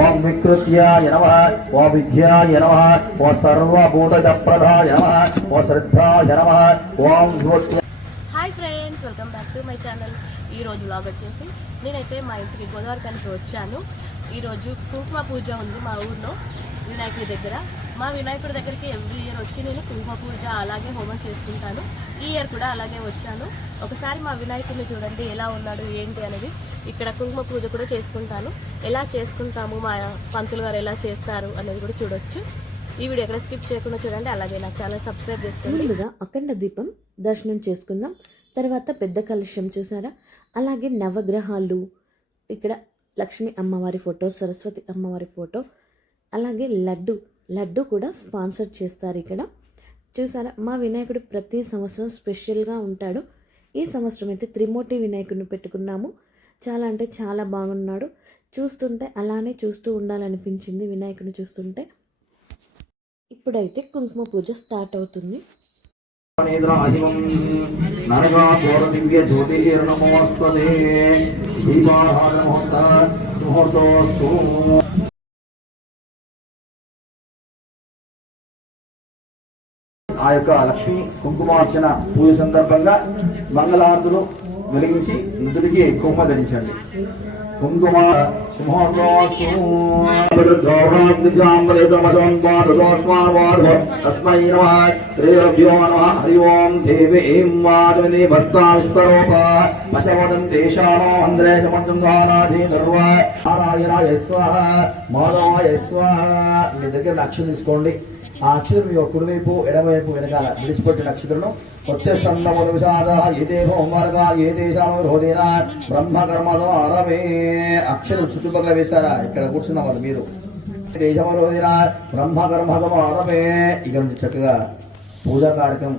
ఓం వికృత్యాయ నమ ఓ విద్యాయ నమ ఓ సర్వభూతప్రదాయ నమ ఓ శ్రద్ధాయ నమ ఓం hi friends welcome back to my channel. ఈ రోజు వ్లాగ్ వచ్చేసి నేనైతే మా ఇంటికి గోదావరి కలిసి వచ్చాను. ఈరోజు కుంకుమ పూజ ఉంది మా ఊర్లో. వినాయకుడి దగ్గర. మా వినాయకుడి దగ్గరికి ఎవ్రీ ఇయర్ వచ్చి నేను కుంకుమ పూజ అలాగే హోమం చేసుకుంటాను. ఈ ఇయర్ కూడా అలాగే వచ్చాను. ఒకసారి మా వినాయకుడిని చూడండి ఎలా ఉన్నాడు ఏంటి అనేది ఇక్కడ కుంకుమ పూజ కూడా చేసుకుంటాను. ఎలా చేసుకుంటాము మా పంతులు గారు ఎలా చేస్తారు అనేది కూడా చూడొచ్చు. ఈ వీడియో ఎక్కడ స్కిప్ చేయకుండా చూడండి అలాగే నా ఛానల్ సబ్స్క్రైబ్ చేసుకోండి. ముందుగా అఖండ దీపం దర్శనం చేసుకుందాం. తర్వాత పెద్ద కలుష్యం చూసారా? అలాగే నవగ్రహాలు. ఇక్కడ లక్ష్మీ అమ్మవారి ఫోటో సరస్వతి అమ్మవారి ఫోటో అలాగే లడ్డు లడ్డు కూడా స్పాన్సర్ చేస్తారు ఇక్కడ. చూసారా మా వినాయకుడు ప్రతి సంవత్సరం స్పెషల్గా ఉంటాడు. ఈ సంవత్సరం అయితే త్రిమూర్తి వినాయకుడిని పెట్టుకున్నాము. చాలా అంటే చాలా బాగున్నాడు. చూస్తుంటే అలానే చూస్తూ ఉండాలనిపించింది వినాయకుడిని చూస్తుంటే. ఇప్పుడైతే కుంకుమ పూజ స్టార్ట్ అవుతుంది. దీపారాధన ఆ యొక్క లక్ష్మి కుంకుమార్చన పూజ సందర్భంగా మంగళారతులు వెలిగించి నుదుడికి కుంకుమ ధరించండి. కుంకుమ తస్మై నమ శ్రీరభ్యో నమ హరి ఓం దేవి ఏం వాచమిని భస్తా విశ్వరూప పశవదం తేషామో అంద్రే సమంజంగానాధి నర్వ నారాయణాయ స్వాహ మాధవాయ స్వాహ మీ దగ్గర అక్షరం తీసుకోండి ఆ అక్షరం మీ కుడివైపు ఎడమవైపు వెనకాల విడిచిపెట్టిన అక్షరం కొత్త సందములు విషాద ఏ దేహం ఏ దేశము హృదయ బ్రహ్మ అరవే అక్షరం చుట్టుపక్కల వేశారా? ఇక్కడ కూర్చున్న వాళ్ళు మీరు. దేశము హృదయ బ్రహ్మ అరవే. ఇక్కడ నుంచి చక్కగా పూజా కార్యక్రమం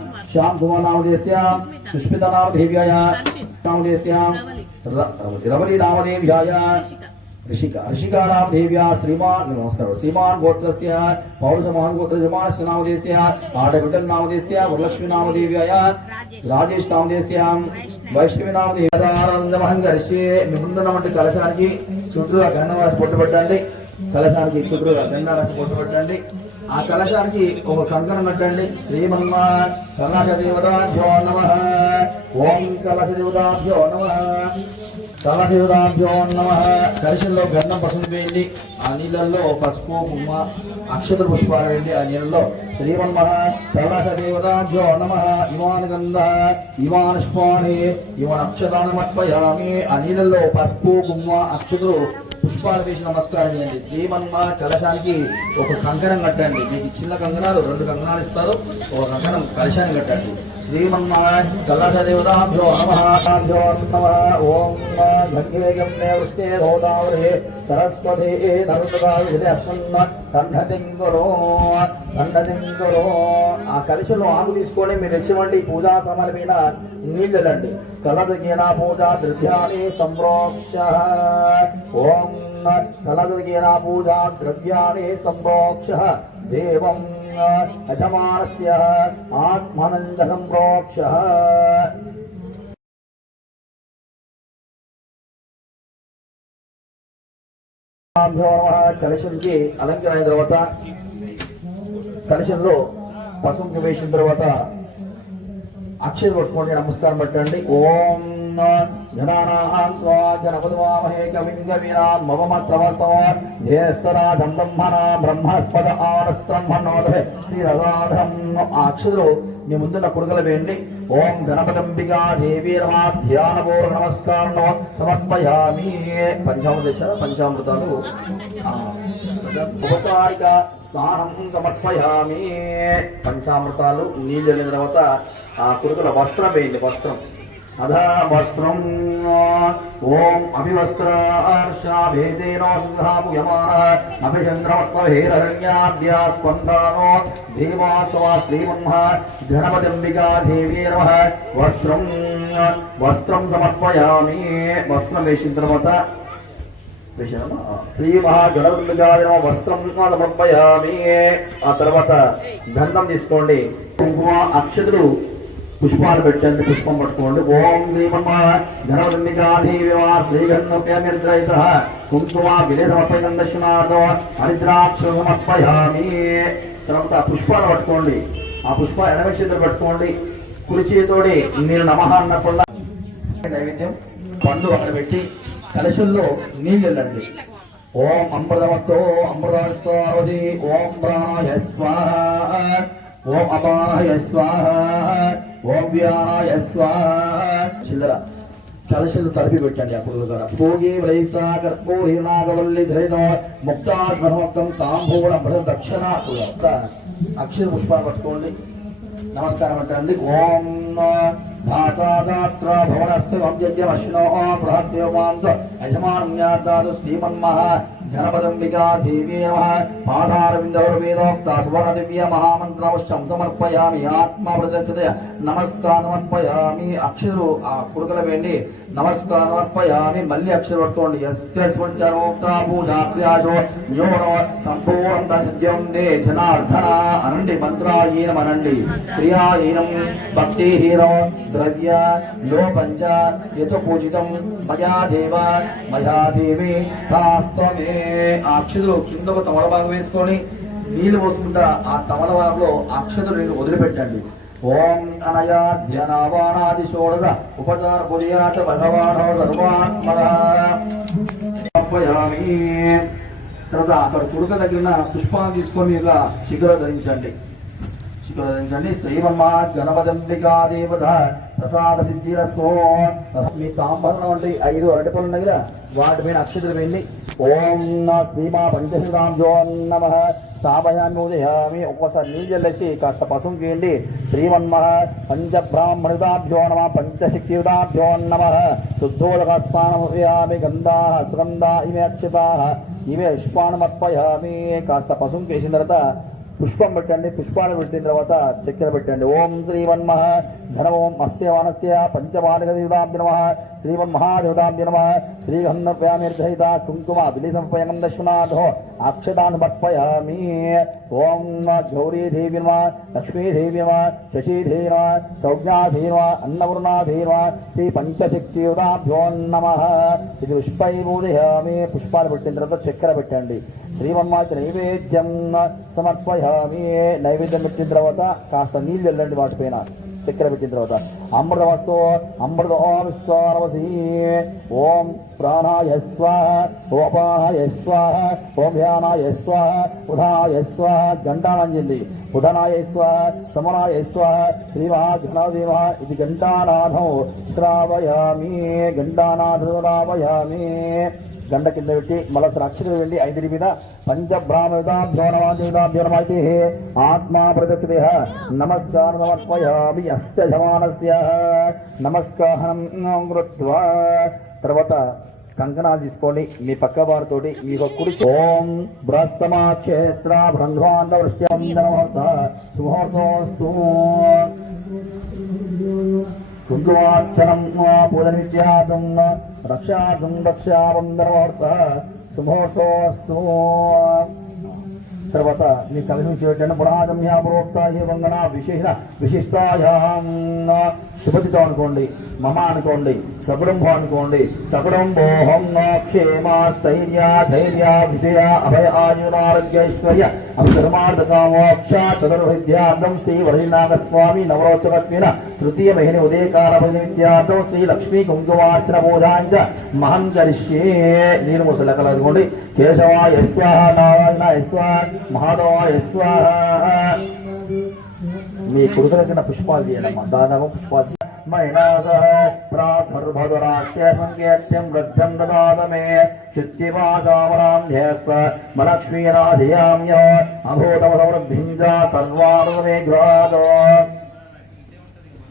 భిక్షకుల మహాగోత్ర యజమానస్య నామధేయస్యాం ఉడ్నాల బాబహి నామధేయస్యాం శంకరమ్మ నామదేవ్యాయ శ్యామ్ కుమార్ నామధేయస్యాం సుష్మిత నామదేవ్యాయ నామధేయస్యాం రమణి నామదేవ్యాయ ऋषिका ऋषिका नाम देव्या श्रीमान नमस्कार श्रीमान गोत्रस्य पौरुष महान गोत्र जमानस्य नामदेस्य आडबिडल नामदेस्य वरलक्ष्मी नामदेव्याय రాజేష్ నామదేశ్యాం వైష్ణవి నామదేవానందమహంగరిష్యే మీ ముందున్నటువంటి కలశానికి చుట్టూగా గంధం రాసి పొట్టు పెట్టండి కలశానికి చుట్టూగా గంధం రాసి పొట్టు పెట్టండి. ఆ కలశానికి ఒక కంకణం కట్టండి. శ్రీమన్మ కలశ దేవతాభ్యో నమ. ఓం కలశ దేవతాభ్యో నమ. కలదేవతాభ్యో నమ. కలశంలో గంధం పసుపు వేయండి. ఆ నీళ్ళల్లో పసుపు కుమ్మ అక్షత పుష్పాలు వేయండి. ఆ నీళ్ళలో శ్రీమన్మ కలశ దేవతాభ్యో నమ. ఇమాన్ గంధ ఇమాన్ పుష్పాణి ఇమాన్ అక్షతానమర్పయామి ఆ నీళ్ళల్లో పసుపు కుమ్మ అక్షతులు పుష్పాలు వేసి నమస్కారం చేయండి శ్రీమన్మ కలశానికి ఒక కంకణం కట్టండి. మీకు చిన్న కంకణాలు రెండు కంకణాలు ఇస్తారు. ఒక కంకణం కలశాన్ని కట్టండి. శ్రీమన్మాయ కలశ దేవతాభ్యో నమఃభ్యో నమ ఓం గంగే गोदावरे వృష్టే గోదావరి సరస్వతి నర్మదావిధి అస్మన్న సన్నతింగురో ఆ కలశలో ఆకు తీసుకొని మీరు తెచ్చివండి పూజా సమర్పణ నీళ్ళండి కలదగిన పూజ ద్రవ్యాన్ని సంప్రోక్ష. ఓం కలదగిన పూజ ద్రవ్యాన్ని సంప్రోక్ష. దేవం యజమానస్య ఆత్మనంద సంప్రోక్ష కలశంకి అలంకరణ తర్వాత కలశంలో పసుపు వేసిన తర్వాత అక్షర పట్టుకోండి నమస్కారం పెట్టండి. ఓం జనానాం స్వా జనపదవామహే కవిం కవీనాం మమమస్త్రవస్తవ జ్యేష్ఠరాజం బ్రహ్మణ బ్రహ్మస్పద ఆనస్త్రహ్మణోదభే శ్రీరథాధం ఆ అక్షరులు మీ ముందున్న కుడుకలు వేయండి ఓం గణపతంబికా దేవీ రమా ధ్యానపూర్వ నమస్కారం సమర్పయామి పంచామృత ఇచ్చారా? పంచామృతాలు ఆ, స్నానం సమర్పయామి పంచామృతాలు నీళ్ళు వెళ్ళిన తర్వాత ఆ కుడుకుల వస్త్రం వేయండి వస్త్రం. अधा वस्त्रम् ॐ अभिवस्त्रार्षाभेदेन सुधापुयमानः अभिचन्द्रमत्वहेरण्याद्या स्पन्दानो देवासवा श्रीमन्मः धनपदम्बिका देवी नमः वस्त्रम् वस्त्रं समर्पयामि वस्त्रं వేసిన తర్వాత వేసామా? శ్రీ మహాగణపతిగాయ వస్త్రం సమర్పయామి ఆ తర్వాత గంధం తీసుకోండి కుంకుమ అక్షతులు పుష్పాలు పెట్టండి పుష్పం పట్టుకోండి. ఓం శ్రీమన్మ గణపతిగాధీవా శ్రీగంధప్యనిర్ద్రయిత కుంకుమ విలే సమర్పయం దర్శనార్థం హరిద్రాక్ష తర్వాత పుష్పాలు పట్టుకోండి. ఆ పుష్ప ఎడమ చేతులు పట్టుకోండి. కుడి చేతోడి నేను నమహ అన్నప్పుడు నైవేద్యం పండు అక్కడ పెట్టి కలశంలో నీళ్ళు వెళ్ళండి. ఓం అమృతమస్తో అమృతమస్తో ఓం ప్రాణాయ స్వాహ ఓం అపానాయ స్వాహ. ఓం చిల్లర. కలశలు తడిపి పెట్టండి అప్పుడు ద్వారా. భోగి వైశాఖ పూరి నాగవల్లి ధైర్యం ముక్తా తాంబూల అమృత దక్షిణ అక్షర పుష్పాలు పట్టుకోండి. నమస్కారం అంటండి ఓం ధాతాగాత్ర భవనస్య వంద్యమశ్నో బృహద్దేవాంత యజమానం శ్రీమన్మహ శ్రీమన్మః ఘనపదంబికా దేవీ నమః పాదారవిందౌర్వేదోక్త సువర్ణ దివ్య మహామంత్రమశ్చం సమర్పయామి ఆత్మ ప్రదక్షిత నమస్కారం సమర్పయామి అక్షరు ఆ నమస్కారం సమర్పయామి మళ్ళీ అక్షరం పట్టుకోండి యస్య స్వంచరోక్త పూజా YONO Sampoorna Satyam they Janardhana అనండి మంత్రాయీనం అనండి క్రియాహీనం భక్తిహీనం ద్రవ్య లోపంచ యత పూజితం మయా దేవ మయా దేవి కాస్తమే ఆ అక్షతులు కింద ఒక భాగం వేసుకొని నీళ్ళు పోసుకుంటా ఆ తమల ఆ అక్షతులు నేను వదిలిపెట్టండి. ఓం అనయా ధ్యానవానాది షోడద ఉపచార పురియాచ భగవానో సర్వాత్మన సమర్పయామి. తర్వాత అక్కడ కుడుక దగ్గర పుష్పాన్ని తీసుకొని ఇక శిఖర ధరించండి. శిఖర ధరించండి. శ్రీమమ్మ గణపదంబికా దేవత ప్రసాద సిద్ధిరస్తో. మీ తాంబరం వంటి ఐదు అరటి పనులు ఉన్నాయి కదా వాటి మీద అక్షతలు వెళ్ళి ఓం నా శ్రీమా పంచశతాంజో నమ. స్థాపయామి ఒక్కోసారి నీళ్ళు చల్లేసి కాస్త పసుపు గీయండి శ్రీమన్మ పంచబ్రాహ్మణుదాభ్యో నమ పంచశక్తియుదాభ్యో నమ శుద్ధోదకస్నానమయామి గంధా సుగంధా ఇమే అక్షితా ఇవే పుష్పాణమర్పయామి కాస్త పసుపు వేసిన తర్వాత పుష్పం పెట్టండి పుష్పాలు పెట్టిన తర్వాత చక్కెర పెట్టండి. ఓం శ్రీవన్మ ధనవం ఓం అస్య వనస్య పంచమానగదేవతాభ్య నమ. శ్రీమన్మహాదేవతాభ్య నమ. శ్రీగంధవ్యామిర్ధయిత కుంకుమ విలిసంపయం దశనాథో అక్షతాన్ బర్పయామి ఓం గౌరీదేవి నమ. లక్ష్మీదేవి నమ. శశీదేవి నమ. సౌజ్ఞాధీ నమ. అన్నపూర్ణాదేవి నమ. శ్రీ పంచశక్తియుతాభ్యో నమ. ఇది పుష్పై పూజయామి. పుష్పాలు పెట్టిన తర్వాత చక్కెర పెట్టండి. శ్రీమన్మాకి నైవేద్యం సమర్పయామి. నైవేద్యం పెట్టిన తర్వాత కాస్త నీళ్ళు వెళ్ళండి వాటిపైన చక్కెర పెట్టిన తర్వాత. అమృత వస్తు అమృత ఓం స్వారవసి ఓం ప్రాణాయ స్వాహ ఓపానాయ స్వాహ ఓం ధ్యానాయ స్వాహ ఉదాయ స్వాహ గంటానంజండి ఉదనాయ స్వాహ సమనాయ స్వాహ శ్రీమహాఘనాదేవ ఇది ఘంటానాథం. శ్రావయామి ఘంటానాథం రావయామి గండ కింద పెట్టి మళ్ళా అక్షరం వెళ్ళి ఐదు మీద పంచబ్రాహ్మణాభ్యోనమాదేవతాభ్యోనమైతే ఆత్మా ప్రదక్షిణ నమస్కారం సమర్పయామి అస్య నమస్కారం కృత్వా తర్వాత కంకణాలు తీసుకోండి మీ పక్క వారితోటి మీ యొక్క కుడి చే- ఓం బృహస్తమా క్షేత్ర బ్రహ్మాండ వృష్ట్యం సుముహూర్తోస్తు కుంకుమార్చనం పూజనిత్యాదం రక్షాదం రక్షాబంధనముహూర్త సుముహూర్తోస్తు తర్వాత మీ కలిసి చేయటం పురాగమ్యా ప్రోక్త వంగన విశేష విశిష్టాయాం శుభతితో అనుకోండి మమ అనుకోండి సకుటుంబం అనుకోండి సకుటుంబోహం క్షేమ స్థైర్య ధైర్య విజయ అభయ ఆయురారోగ్యైశ్వర్య అభిధర్మార్థకామోక్ష చతుర్విద్యార్థం శ్రీ వరినాగ స్వామి నవరోత్సవత్వేన తృతీయ మహిళ ఉదయకాల విద్యార్థం శ్రీ లక్ష్మీ కుంకుమార్చన పూజాంచ మహం కరిష్యే నీరు ముసలకలు అనుకోండి కేశవ స్వాహ నారాయణ స్వాహ మహాదేవాయ స్వాహ. మీ కుడుకల పుష్పాలు తీయాలమ్మా దాదాపు పుష్పాలు महिना सह प्राथर्भदुराश्चय सङ्केत्यं गद्यं ददात मे चित्तिवासामरान्ध्यस्त मलक्ष्मीराधियाम्य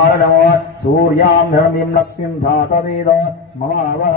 హేమమారణం సూర్యామిణమిం లక్ష్మీం ధాతవేద. మమావహ.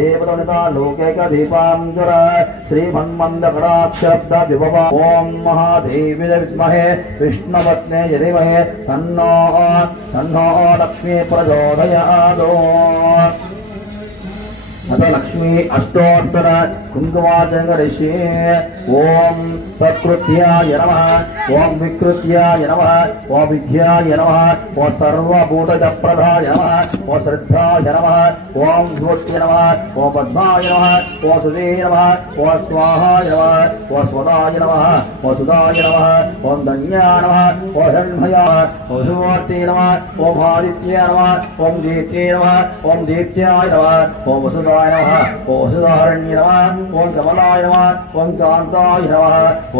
देवदलितालोकैकदीपाञ्जुर श्रीमन्मन्दकराक्षब्दविभव ॐ महादेवि विद्महे विष्णुपत्ने यदिमहे तन्नो तन्नो लक्ष्मी प्रचोदयादो अथ लक्ष्मी अष्टोत्तर లక్ష్మీ ప్రచోదయాదో అత లక్ష్మీ అష్టోత్తర కుంకుమాచంగరిషి ఓం ప్రకృత్యాయ నమ ఓం వికృత్యాయ నమ ఓ విద్యాయ నమ ఓ సర్వభూతజ ప్రదాయ నమ ఓ శ్రద్ధాయ నమ ఓం ధృత్య నమ ఓ పద్మాయ నమ ఓ సుదే నమ ఓ స్వాహాయ నమ ఓ స్వదాయ నమ ఓ సుదాయ నమ ఓం ధన్యా నమ ఓ హిరణ్మయ ఓ సుమూర్తి నమ ఓం ఆదిత్య నమ ఓం దీప్తే నమ ఓం దీప్త్యాయ నమ ఓం వసుదాయ నమ ఓం వసుధారణ్య నమ. ఓం కాంతాయ నమ.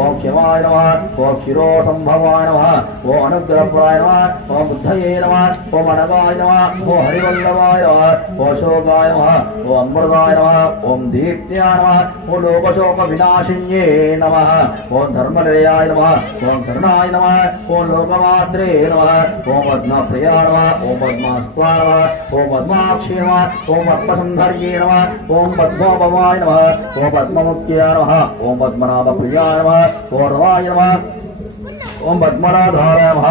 ఓం క్షమాయ నమ. ఓం క్షిరోసంభవాయ నమ. ఓ అనుగ్రహప్రాయ నమ. ఓ బుద్ధయే నమ. ఓ అనగాయ నమ. ఓ హరివల్లవాయ నమ. ఓ శోకాయ నమ. ఓ అమృతాయ నమ. ఓం దీప్త్యా నమ. ఓ లోకశోక వినాశిన్యే నమ. ఓం ధర్మనిలయాయ నమ. ఓం కరుణాయ నమ. ఓం లోకమాత్రే నమ. ఓం పద్మప్రియా నమ. ఓం పద్మాస్వా నమ. ఓం పద్మాక్షి నమ. ఓం పద్మసంధర్యే నమ. ఓం పద్మోపమాయ నమ. ఓ పద్మముఖ్య నమ. ఓం పద్మనాభ ప్రియా నమ. ఓం రమాయ నమ. ఓం పద్మనాధారాయ నమ.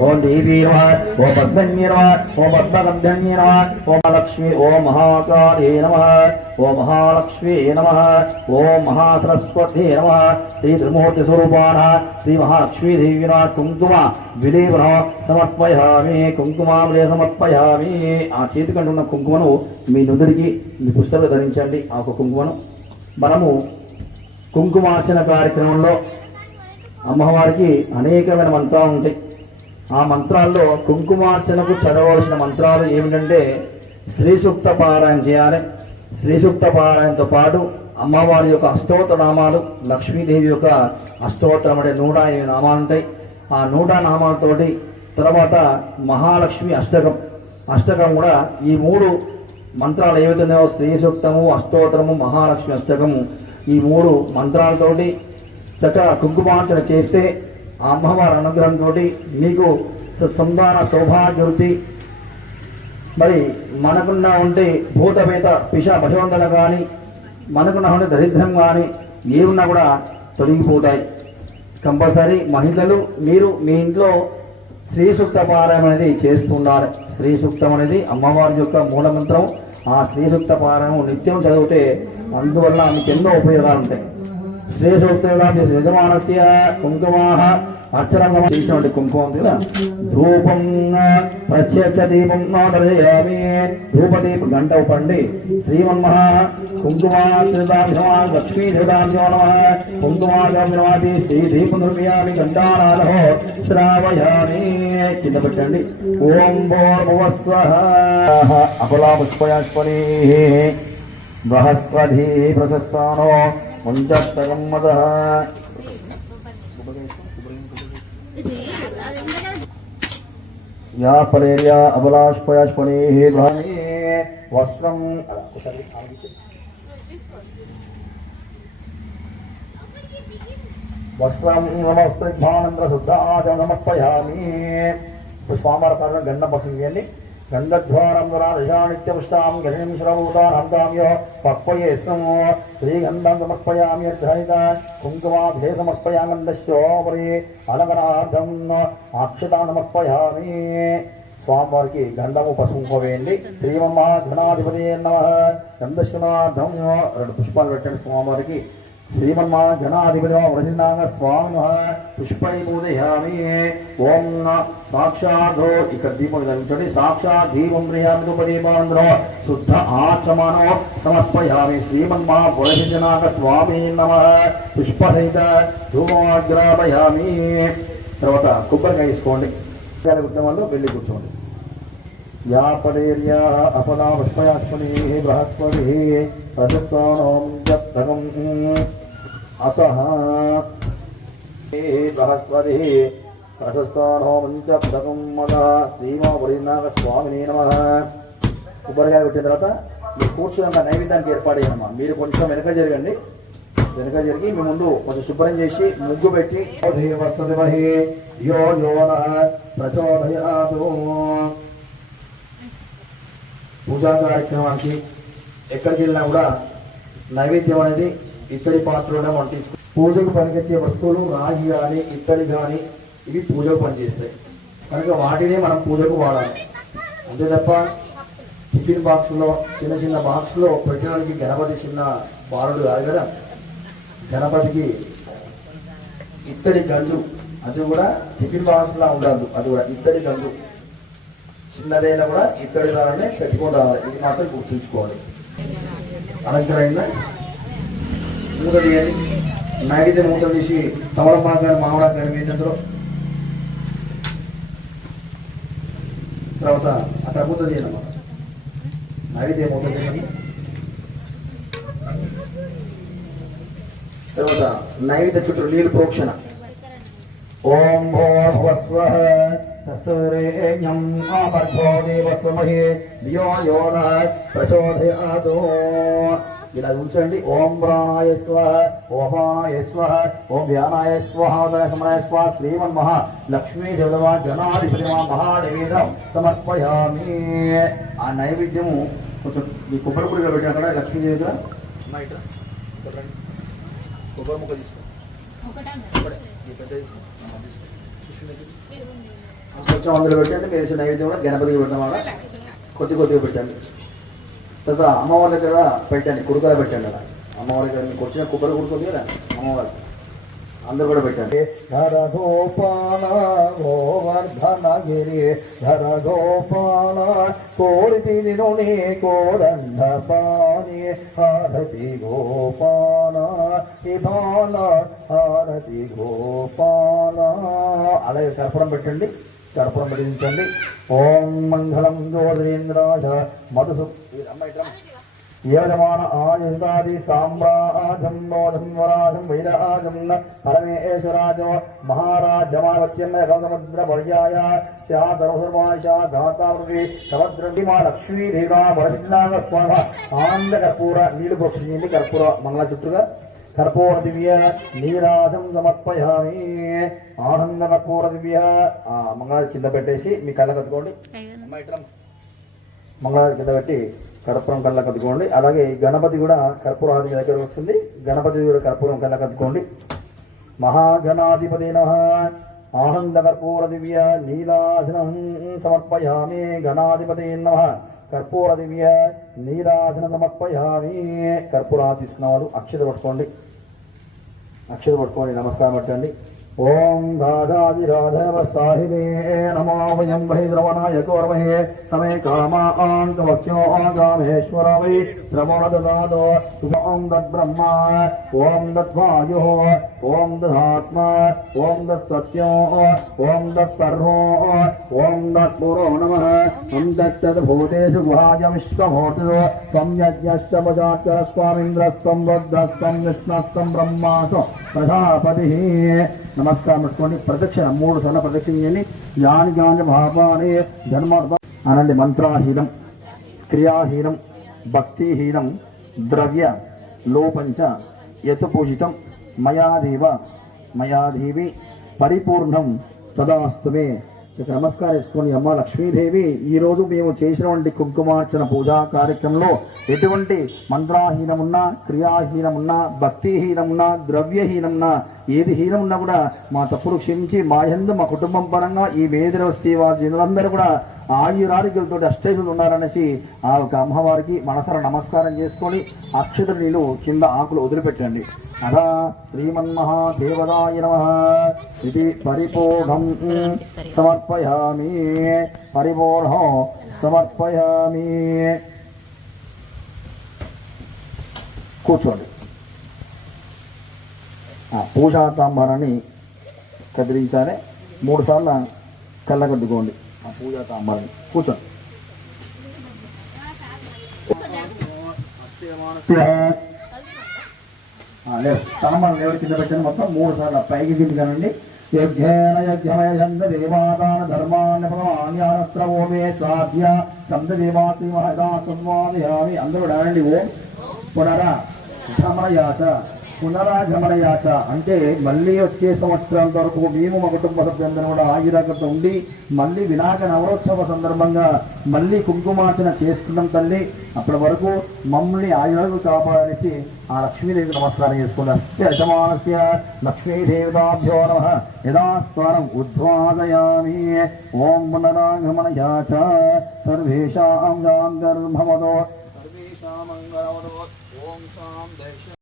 ఓం దేవీ నమ. ఓ పద్మన్య నమ. ఓ పద్మగంధన్య నమ. ఓం లక్ష్మి ఓ మహాకాళే నమ. ఓ మహాలక్ష్మీ నమ. ఓ మహాసరస్వతి నమ. శ్రీ త్రిమూర్తి స్వరూపాణ. శ్రీ మహాలక్ష్మీదేవి నమ. కుంకుమ విలేపన సమర్పయామి. కుంకుమావిలే సమర్పయామి. ఆ చేతికంటున్న కుంకుమను మీ నుదుడికి మీ పుస్తకాలు ధరించండి. ఆ ఒక కుంకుమను. మనము కుంకుమార్చన కార్యక్రమంలో అమ్మవారికి అనేకమైన మంత్రాలు ఉంటాయి. ఆ మంత్రాల్లో కుంకుమార్చనకు చదవలసిన మంత్రాలు ఏమిటంటే శ్రీ సూక్త పారాయణ చేయాలి. శ్రీ సూక్త పారాయణతో పాటు అమ్మవారి యొక్క అష్టోత్తర నామాలు లక్ష్మీదేవి యొక్క అష్టోత్తరం అంటే నూట ఎనిమిది నామాలు ఉంటాయి. ఆ నూట నామాలతోటి తర్వాత మహాలక్ష్మి అష్టకం. అష్టకం కూడా ఈ మూడు మంత్రాలు ఏవైతే ఉన్నాయో స్త్రీ సూక్తము అష్టోత్తరము మహాలక్ష్మి అష్టకము ఈ మూడు మంత్రాలతోటి చక్కగా కుంకుమార్చన చేస్తే ఆ అమ్మవారి అనుగ్రహంతో మీకు స- సంతాన సౌభాగ్యవృద్ధి. మరి మనకున్న ఉంటే భూతపేత పిష పశువంతన కానీ మనకున్న ఉండే దరిద్రం కానీ ఏమున్నా కూడా తొలగిపోతాయి. కంపల్సరీ మహిళలు మీరు మీ ఇంట్లో స్త్రీ సూక్త పారాయణ అనేది చేస్తుండాలి. శ్రీ సూక్తం అనేది అమ్మవారి యొక్క మూలమంత్రం. ఆ శ్రీ సూక్త పారాయణం నిత్యం చదివితే అందువల్ల మీకు ఎన్నో ఉపయోగాలు ఉంటాయి శ్రీ సూక్తంగా యజమానస్య కుంకుమాహ అర్చనంగా చేసినటువంటి కుంకుమ ఉంది కదా? ధూపం ప్రత్యక్ష దీపం దర్శయామి ధూపదీప గంట ఉపండి. శ్రీమన్మ కుంకుమాశ్రితాభ్యమా లక్ష్మీ ధృతాభ్యో నమ. కుంకుమాగమ్యమాది శ్రీ దీప నిర్మయామి గంటానాథో శ్రావయామి. కింద పెట్టండి. ఓం భోర్భువస్వ అకులా పుష్పయాస్పరీ బృహస్పతి ప్రశస్తానో ముంచస్తకం మద యా పలేర్యా అబలాష్పయాష్పణే భ్రామే వస్త్రం వస్త్రం నమస్త్రిభానంద్ర శుద్ధాచ సమర్పయామి స్వామరకాలను గంధం పసం చేయండి గంధద్వారం నిత్యపుష్టాం గణిం శ్రవూతానంతామ్య పక్వయే స్నమో శ్రీగంధం సమర్పయామి అర్ధయిత కుంకుమాభిధే సమర్పయామి అలంకరార్థం అక్షతా సమర్పయామి స్వామివారికి గంధము పసుపు వేయండి శ్రీమమ్మ ధనాధిపతి నమ గంధశ్వనార్థం రెండు పుష్పాలు పెట్టండి స్వామివారికి శ్రీమన్మ గణాధిపతి వ్రజనాంగ స్వామి పుష్పై పూజయామి ఓం సాక్షాధో ఇక్కడ దీపం ఉంచండి సాక్షాత్ దీపం ప్రియామి ఉపదీపానందరో శుద్ధ ఆచమనో సమర్పయామి శ్రీమన్మ వ్రజనాంగ స్వామి నమ పుష్పసహిత ధూమోగ్రాపయామి తర్వాత కొబ్బరికాయ తీసుకోండి. వాళ్ళు వెళ్ళి కూర్చోండి. या परेर्या अपना पुष्पयास्पतिः बृहस्पतिः प्रशस्तानां जप्तकम् असः हे बृहस्पतिः प्रशस्तानां जप्तकं मदः శ్రీమాపరినాగస్వామిని నమ కొబ్బరికాయ పెట్టిన తర్వాత మీరు కూర్చున్నాక నైవేద్యానికి ఏర్పాటు చేయనమ్మా మీరు కొంచెం వెనక జరగండి వెనక జరిగి మీ ముందు కొంచెం శుభ్రం చేసి ముగ్గు పెట్టి వసతిమహి యో యోన ప్రచోదయాదు పూజా కార్యక్రమానికి ఎక్కడికి వెళ్ళినా కూడా నైవేద్యం అనేది ఇత్తడి పాత్రలోనే మనం తీసుకు పూజకు పనికొచ్చే వస్తువులు రాగి కానీ ఇత్తడి కానీ ఇవి పూజకు పనిచేస్తాయి. కనుక వాటినే మనం పూజకు వాడాలి. అంతే తప్ప టిఫిన్ బాక్స్లో చిన్న చిన్న బాక్స్లో పెట్టడానికి గణపతి చిన్న బాలుడు కాదు కదా? గణపతికి ఇత్తడి గంజు అది కూడా టిఫిన్ బాక్స్లా ఉండదు. అది కూడా ఇత్తడి గంజు. చిన్నదైనా కూడా ఇత్తడి దారాన్ని పెట్టుకొని రావాలి ఇది మాత్రం గుర్తుంచుకోవాలి. అలంకరైందా మూత తీయాలి నైవేద్యం మూత తీసి తమలపాకు కానీ మామిడాకు కానీ వేయండి అందులో తర్వాత అక్కడ మూత తీయండి అన్నమాట నైవేద్యం మూత తీయండి. తర్వాత నైవేద్య చుట్టూ నీళ్ళు ప్రోక్షణ. ఓం భోర్భువస్వ తస్సూరేణ్యం ఆపర్భో దేవస్వమహే ధియో యో న ప్రచోదయాతో ఇలా ఉంచండి ఓం ప్రాణాయ స్వహ ఓమానాయ స్వహ ఓం వ్యానాయ స్వహ ఉదయ సమనాయ స్వహ శ్రీమన్ మహా లక్ష్మీ దేవతమా గణాధిపతి మహానివేదం సమర్పయామి ఆ నైవేద్యము కొంచెం మీ కొబ్బరి పొడిగా పెట్టిన అక్కడ లక్ష్మీదేవి. కొబ్బరి ముక్క పెద్ద తీసుకో. కొంచెం అందులో పెట్టండి మీరు ఇచ్చిన నైవేద్యం కూడా గణపతికి పెట్టడం వల్ల కొద్ది కొద్దిగా పెట్టండి. తర్వాత అమ్మవారి దగ్గర పెట్టండి కుడుకలు పెట్టండి అలా. అమ్మవారి దగ్గర మీకు వచ్చిన కుక్కలు కుడుకుంది కదా అమ్మవారి. అందరూ కూడా పెట్టండి. ధర గోపాల గోవర్ధనగిరి ధర గోపాల కోరితి నినుని కోదండ పాని హారతి గోపాల ఇవాళ హారతి గోపాల. అలాగే కర్పూరం పెట్టండి. కర్పూరం పెట్టించండి ఓం మంగళం జ్యోతిరేంద్రాయ మధుసు. యజమాన ఆయుధాది సామ్రాజం నోధం వరాజం వైరాజం న పరమేశ్వరాజో మహారాజమావత్యం సముద్ర పర్యాయ శాతరుమాయ దాతావృతి సముద్రం మా లక్ష్మీ దేవా వరసిద్ధాంగ స్వామ ఆనంద కర్పూర నీళ్ళు పక్షించింది కర్పూర మంగళ చుట్టుగా కర్పూర దివ్య నీరాజం సమర్పయామి ఆనంద కర్పూర దివ్య ఆ, మంగళ కింద పెట్టేసి మీ కళ్ళ కట్టుకోండి. మంగళవారం కింద పెట్టి కర్పూరం కళ్ళ కత్తుకోండి అలాగే గణపతి కూడా కర్పూరాది దగ్గర వస్తుంది. గణపతి కూడా కర్పూరం కళ్ళ కత్తుకోండి మహాగణాధిపతి నమ ఆనంద కర్పూర దివ్య నీలాసనం సమర్పయామి. గణాధిపతి నమ. కర్పూర దివ్య నీరాధన సమర్పయామి కర్పూరా తీసుకున్నవాడు అక్షత పట్టుకోండి. అక్షత పట్టుకోండి నమస్కారం పెట్టండి ఓం రాజాది రాధవస్తాహినే నమో వయం బహిద్రవణాయ కోర్మహే సమే కామాంతవక్ష్యో ఆగామేశ్వర వై. శ్రవణ దాదో ఓం దద్బ్రహ్మ ఓం దద్వాయు. ఓం దధాత్మ ఓం దత్సత్యో ఓం దత్సర్వో ఓం దత్పురో నమ. ఓం దత్తద్భూతేషు గుహాయ విశ్వభూతు త్వం యజ్ఞశ్చ పజాచ స్వామింద్రస్త్వం వద్దస్త్వం విష్ణస్త్వం బ్రహ్మాసం ప్రజాపతి. నమస్కారం పెట్టుకోండి. ప్రదక్షిణ మూడు సార్లు ప్రదక్షిణ చేయండి. యాని జాని భావాని జన్మార్థం అనండి మంత్రాహీనం క్రియాహీనం భక్తిహీనం ద్రవ్య లోపంచ యతపూజితం మయాదేవ మయాదేవి పరిపూర్ణం తదాస్తమే ఇక నమస్కారం అమ్మ లక్ష్మీదేవి ఈరోజు మేము చేసినటువంటి కుంకుమార్చన పూజా కార్యక్రమంలో ఎటువంటి మంత్రాహీనమున్నా క్రియాహీనమున్నా భక్తిహీనమున్నా ద్రవ్యహీనమున్నా ఏది హీనం ఉన్నా కూడా మా తప్పులు క్షమించి మా ఎందు మా కుటుంబం పరంగా ఈ వేదిన వస్తే వారి జనులందరూ కూడా ఆయురారోగ్యులతో అష్టైపులు ఉన్నారనేసి ఆ యొక్క అమ్మవారికి మనసర నమస్కారం చేసుకొని అక్షత నీళ్ళు కింద ఆకులు వదిలిపెట్టండి. అదా శ్రీమన్మహాదేవదాయ నమ. ఇది పరిపూర్ణం. సమర్పయామి. పరిపూర్ణం సమర్పయామి. కూర్చోండి. ఆ, పూజా తాంబారాన్ని కదిలించాలి మూడు సార్లు కళ్ళగద్దుకోండి ఆ పూజా తాంబారాన్ని. కూర్చోండి ఆ, లేదు తలమల దేవుడి కింద పెట్టండి మొత్తం మూడు సార్లు. పైకి దింపుగానండి యజ్ఞేన యజ్ఞమయ చంద దేవాదాన ధర్మాన్ని పరమాన్యానత్ర ఓమే సాధ్య. సంత దేవాసి మహదా సంవాదయామి అందరూ డానండి ఓం పునరా భ్రమణయాచ పునరాగమనయాచ. అంటే మళ్ళీ వచ్చే సంవత్సరాల వరకు మేము మా కుటుంబ సభ్యులందరూ కూడా ఆయురాగ్రత ఉండి మళ్ళీ వినాయక నవరోత్సవ సందర్భంగా మళ్ళీ కుంకుమార్చన చేసుకున్నాం తల్లి. అప్పటి వరకు మమ్మల్ని ఆయురాలు కాపాడనేసి ఆ లక్ష్మీదేవి నమస్కారం చేసుకున్నారు యజమానస్య లక్ష్మీదేవతాభ్యో నమ. యథాస్వరం ఉద్వాదయామి ఓం పునరాగమనయాచ. సర్వేషాం గాంధర్భవదో సర్వేషాం ఓం సాం దర్శ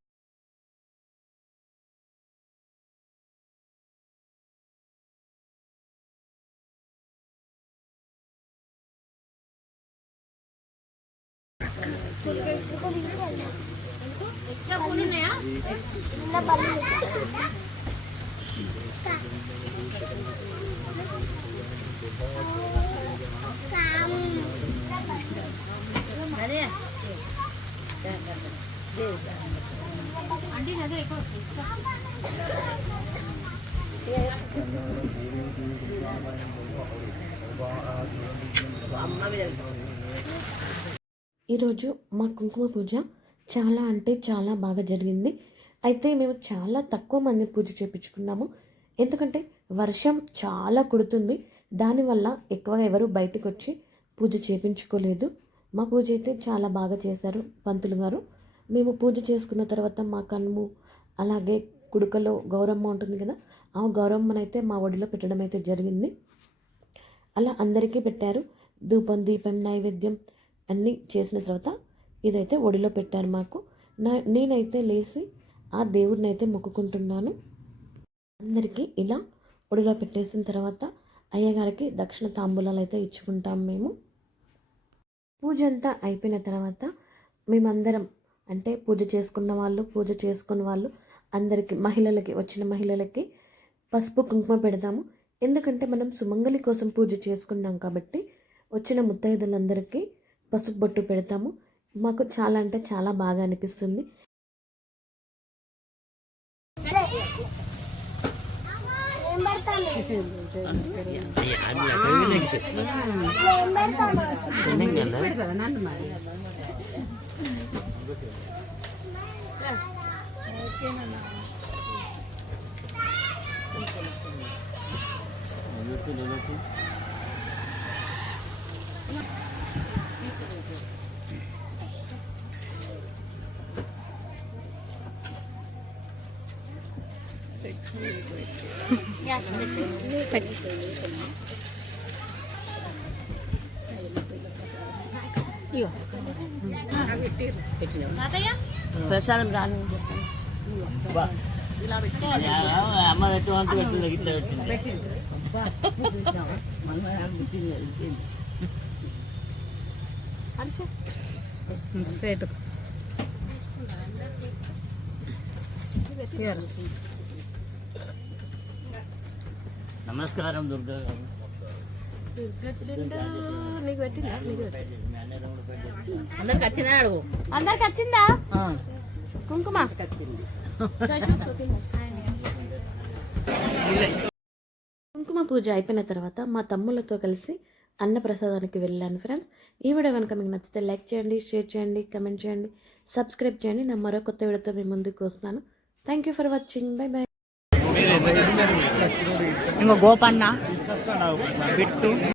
ఈరోజు మా కుంకుమ పూజ చాలా అంటే చాలా బాగా జరిగింది. అయితే మేము చాలా తక్కువ మంది పూజ చేయించుకున్నాము ఎందుకంటే వర్షం చాలా కుడుతుంది. దానివల్ల ఎక్కువగా ఎవరు బయటకు వచ్చి పూజ చేయించుకోలేదు మా పూజ అయితే చాలా బాగా చేశారు పంతులు గారు. మేము పూజ చేసుకున్న తర్వాత మా కన్ను అలాగే కుడుకలో గౌరమ్మ ఉంటుంది కదా ఆ గౌరమ్మనైతే మా ఒడిలో పెట్టడం అయితే జరిగింది. అలా అందరికీ పెట్టారు. ధూపం దీపం నైవేద్యం అన్నీ చేసిన తర్వాత ఇదైతే ఒడిలో పెట్టారు మాకు. నా నేనైతే లేచి ఆ దేవుడిని అయితే మొక్కుకుంటున్నాను. అందరికీ ఇలా ఒడిలో పెట్టేసిన తర్వాత అయ్యగారికి దక్షిణ తాంబూలాలు అయితే ఇచ్చుకుంటాం మేము. పూజ అంతా అయిపోయిన తర్వాత మేమందరం అంటే పూజ చేసుకున్న వాళ్ళు పూజ చేసుకున్న వాళ్ళు అందరికీ మహిళలకి వచ్చిన మహిళలకి పసుపు కుంకుమ పెడతాము. ఎందుకంటే మనం సుమంగలి కోసం పూజ చేసుకున్నాం కాబట్టి వచ్చిన ముత్తైదులందరికీ పసుపు బొట్టు పెడతాము. మాకు చాలా అంటే చాలా బాగా అనిపిస్తుంది. ప్రసాదం రాను అమ్మ పెట్టమంటే పెట్టింది ఇట్లా పెట్టింది సేటు. నమస్కారం దుర్గా గారు. అందరికి వచ్చిందా అడుగు? అందరికి వచ్చిందా? కుంకుమ? కుంకుమ పూజ అయిపోయిన తర్వాత మా తమ్ముళ్ళతో కలిసి అన్నప్రసాదానికి వెళ్ళాను ఫ్రెండ్స్ ఈ వీడియో కనుక మీకు నచ్చితే లైక్ చేయండి షేర్ చేయండి కమెంట్ చేయండి సబ్స్క్రైబ్ చేయండి. నా మరో కొత్త వీడియోతో మీ ముందుకు వస్తాను. Thank you for watching bye bye ఇంకో గోపన్న బిట్టు.